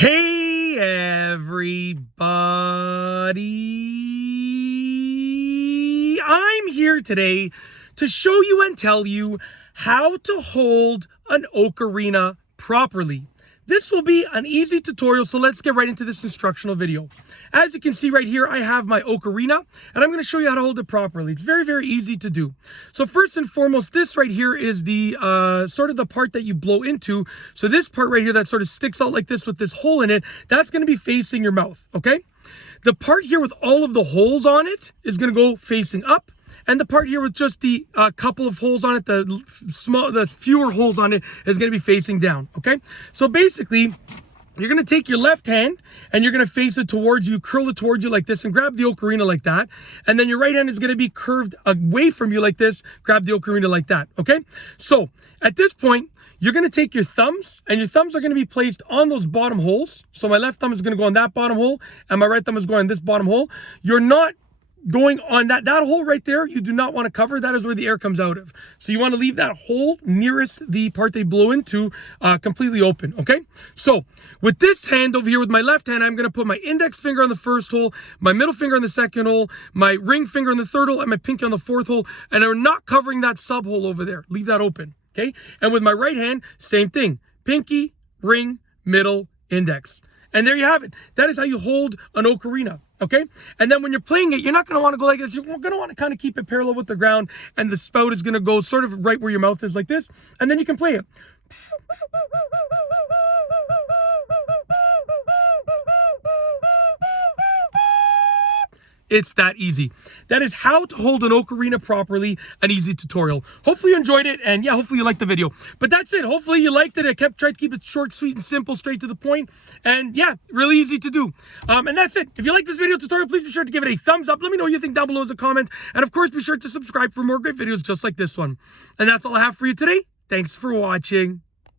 Hey everybody, I'm here today to show you and tell you how to hold an ocarina properly. This will be an easy tutorial, so let's get right into this instructional video. As you can see right here, I have my ocarina, and I'm going to show you how to hold it properly. It's very, very easy to do. So first and foremost, this right here is the sort of the part that you blow into. So this part right here that sort of sticks out like this with this hole in it, that's going to be facing your mouth, okay? The part here with all of the holes on it is going to go facing up. And the part here with just the couple of holes on it, the fewer holes on it, is going to be facing down, okay? So basically, you're going to take your left hand and you're going to face it towards you, curl it towards you like this, and grab the ocarina like that. And then your right hand is going to be curved away from you like this, grab the ocarina like that, okay? So at this point, you're going to take your thumbs, and your thumbs are going to be placed on those bottom holes. So my left thumb is going to go on that bottom hole, and my right thumb is going on this bottom hole. You're not going on that hole right there. You do not want to cover. That is where the air comes out of. So you want to leave that hole nearest the part they blow into completely open, okay? So with this hand over here, with my left hand, I'm going to put my index finger on the first hole, my middle finger on the second hole, my ring finger on the third hole, and my pinky on the fourth hole, and I'm not covering that sub hole over there. Leave that open, okay? And with my right hand, same thing. Pinky, ring, middle, index. And there you have it. That is how you hold an ocarina, okay? And then when you're playing it, you're not going to want to go like this. You're going to want to kind of keep it parallel with the ground, and the spout is going to go sort of right where your mouth is like this, and then you can play it. It's that easy. That is how to hold an ocarina properly, an easy tutorial. Hopefully you enjoyed it, and yeah, hopefully you liked the video. But that's it. Hopefully you liked it. I tried to keep it short, sweet, and simple, straight to the point. And yeah, really easy to do. And that's it. If you like this video tutorial, please be sure to give it a thumbs up. Let me know what you think down below as a comment. And of course, be sure to subscribe for more great videos just like this one. And that's all I have for you today. Thanks for watching.